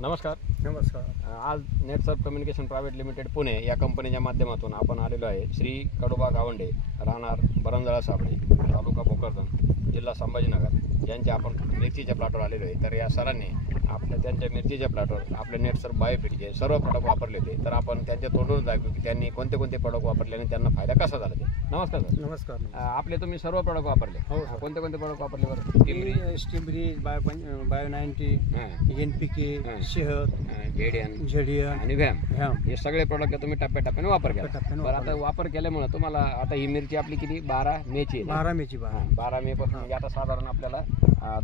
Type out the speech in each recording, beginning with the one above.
नमस्कार. नमस्कार. आज Netsurf communication private limited Pune या कंपनीच्या माध्यमातून आपण आलेलो आहे श्री कडोबा गावंडे, राहणार बरंजाळा साबळे, तालुका भोकरदन, जिल्हा संभाजीनगर यांच्या आपण मिरचीच्या प्लॉटवर आलेलो आहे. तर या सरांनी त्यांच्या मिरचीच्या प्लॉटवर आपले नेटसर्फ बायोफिटचे सर्व प्रोडक्ट वापरले होते. तर आपण त्यांच्या तोंडून दाखवू की त्यांनी कोणते कोणते प्रोडक्ट वापरल्याने त्यांना फायदा कसा झाला ते. नमस्कार सर. नमस्कार. आपले तुम्ही सर्व प्रोडक्ट वापरले. हो सर. कोणते कोणते प्रोडक्ट वापरले बरं? स्टिमरी, बायो 90, NPK, शहद, झेडियन आणि व्हॅम हे सगळे प्रोडक्ट तुम्ही टप्प्याटप्प्याने वापर केला. बरं, आता वापर केल्यामुळे तुम्हाला आता ही मिरची आपली किती 12 मेची आहे. 12 मेची 12 मे पासून म्हणजे आता साधारण आपल्याला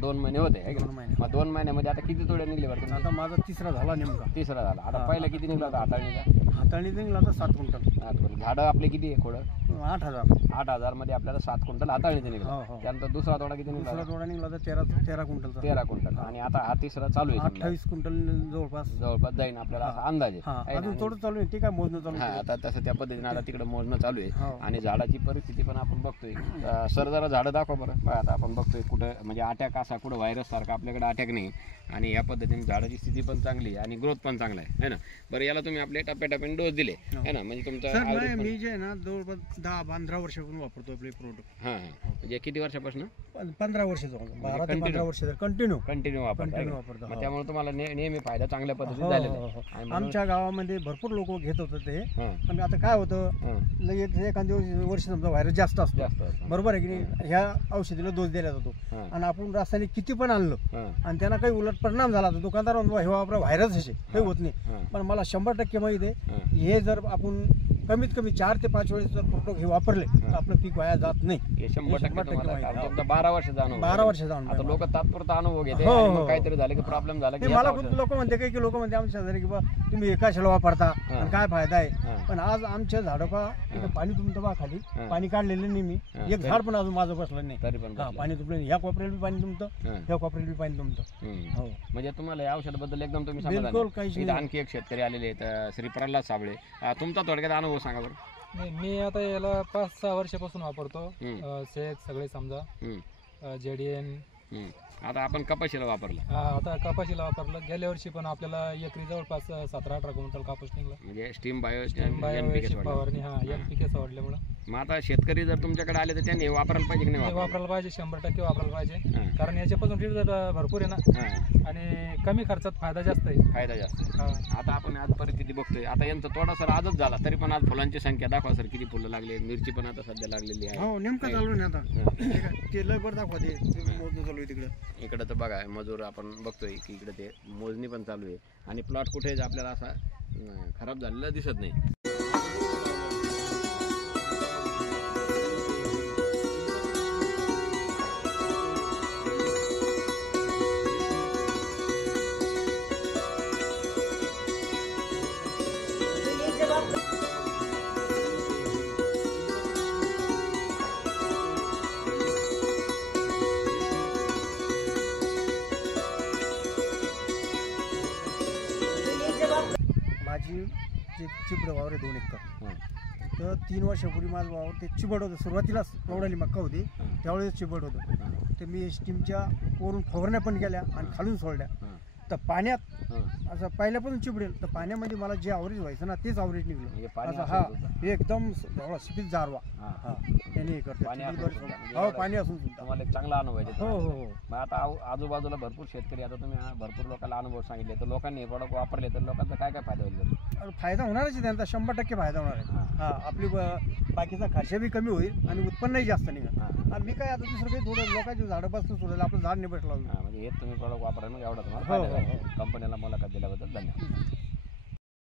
2 महिने होते. 2 महिने. मग 2 महिन्यामध्ये आता किती तोडे निघले बरं? आता माझा तिसरा झाला नेमका. तिसरा झाला. आता पहिला किती निघला होता हाताळणीचा? हाताळणीचा निघाला होता 7 क्विंटल. झाडं आपले किती आहे खोडं? 8,000. 8,000 मध्ये आपल्याला 7 क्विंटल हाताळणीचा निघाला. हो, हो. त्यानंतर दुसरा तोडा किती निघाला? दुसरा तोडा निघाला होता 13 क्विंटलचा. 13 क्विंटल. आणि आता हा तिसरा चालू आहे. 28 क्विंटल जवळपास जाईन आपल्याला असा अंदाज आहे. अजून थोडं चालू आहे. ते काय मोजणं चालू आहे. आता तसं त्या पद्धतीने आता तिकडे मोजणं चालू आहे. हो. आणि झाडाची परिस्थिती पण आपण बघतोय. सर जरा झाडं दाखवा बरं. बघा आता आपण बघतोय कुठं म्हणजे अटॅक असा कुठं व्हायरस सारखा आपल्याकडे अटॅक नाही. आणि या पद्धतीने झाडाची स्थिती पण चांगली आहे आणि ग्रोथ पण चांगला आहे ना. बरं, याला तुम्ही आपले टप्प्याटप्प्याने डोस दिले आहे ना. म्हणजे तुमचा मी जे आहे ना जवळपास 10-15 वर्षापासून वापरतो आपले प्रोडक्ट. म्हणजे किती वर्षापासून? 15 वर्ष जाऊन 12 ते 15 वर्ष कंटिन्यू वापरतो. मग त्यामुळे तुम्हाला नेहमी फायदा चांगल्या पद्धतीने झालेला आहे. आमच्या गावामध्ये भरपूर लोक घेत होतं ते. पण आता काय होतं, लगेच एखाद्या वर्षी समजा व्हायरस जास्त असतो, बरोबर आहे की नाही, ह्या औषधीला डोस दिला जातो. आणि आपण रासायनिक किती पण आणलं आणि त्यांना काही उलट परिणाम झाला तर दुकानदार म्हणतो हे वापरा व्हायरस असे काही होत नाही. पण मला 100% माहिती आहे, हे जर आपण कमीत कमी 4 ते 5 वेळेस जर प्रोडक्ट हे वापरले तर आपलं पीक वाया जात नाही. 100% 12 वर्ष जाणं. 12 वर्ष जाऊन आता लोक तात्पुरता अनुभव घेते आणि मग काहीतरी झालं की प्रॉब्लेम झाला की मला खूप लोक म्हणते की लोक म्हणते आमच्या शेजारी की बा तुम्ही एकाशाला वापरता आणि काय फायदा आहे. पण आज आमच्या झाडोपा पाणी तुमचं बा खाली पाणी काढलेलं नाही. मी एक झाड पण अजून माझं बसलं नाही तरी पण पाणी तुमचं. ह्या कोपऱ्याला बी पाणी तुमचं, ह्या कोपऱ्याला बी पाणी तुमचं. हो, म्हणजे तुम्हाला या औषधाबद्दल एकदम तुम्ही बिलकुल काही. आणखी एक शेतकरी आलेले आहेत, श्री प्रल्हाद साबळे. तुमचा थोडक्यात अनुभव सांगा बरं. नाही, मी आता याला 5-6 वर्षापासून वापरतो. सेट सगळे समजा जेडीएन. आता आपण कपाशीला वापरला. आता कपाशीला वापरलं. गेल्या वर्षी पण आपल्याला एकरी जवळपास 17-18 क्विंटल कापूस निघला. म्हणजे स्टीम बायो फवारणी NPK सोडल्यामुळे. मग आता शेतकरी जर तुमच्याकडे आले तर त्यांनी वापरायला पाहिजे की नाही? वापरायला पाहिजे, 100% वापरायला पाहिजे. कारण याच्यापासून रिझल्ट भरपूर आहे ना आणि कमी खर्चात फायदा जास्त आहे. आता आपण आज परिस्थिती बघतोय. आता यांचा थोडा सर आजच झाला तरी पण आज फुलांची संख्या दाखवा सर, किती फुलं लागली. मिरची पण आता सध्या लागलेली आहे. हो, नेमकं चालू आहे आता. ते लयबर दाखवा, ते मोजणं चालू आहे तिकडे. इकडे तर बघा मजूर आपण बघतोय की इकडे ते मोजणी पण चालू आहे आणि प्लॉट कुठेच आपल्याला असा खराब झालेला दिसत नाही. माझी जे चिबड वावर आहे 2 एकर, तर 3 वर्षापूर्वी माझं वावर ते चिबड होतं. सुरुवातीलाच प्रौढाली मक्का होती त्यावेळेस चिबड होतं. तर मी स्टीमच्या वरून फवारण्या पण केल्या आणि खालून सोडल्या. तर पाण्यात असं पहिल्यापासून चिबडेल तर पाण्यामध्ये मला जे आवरेज व्हायचं ना तेच आवरेज निघलं. असं एकदम सफेद जारवा त्याने हे करतो. पाणी असून तुम्हाला एक चांगला अनुभव आहे. हो. मग आता आजूबाजूला भरपूर शेतकरी, आता तुम्ही भरपूर लोकांना अनुभव सांगितले, तर लोकांनी प्रोडक्ट वापरले तर लोकांचा काय काय फायदा होईल? फायदा होणारच आहे त्यांचा, 100% फायदा होणार आहे. आपली बाकीचा खर्च बी कमी होईल आणि उत्पन्नही जास्त निघेल. मी काय आता दुसरं काही थोडं लोकांची झाडं बसणं सोडेल, आपलं झाड नाही बसलं. म्हणजे हे तुम्ही प्रोडक्ट वापरायला एवढा तुम्हाला फायदा. कंपनीला मुलाखत दिल्याबद्दल धन्यवाद.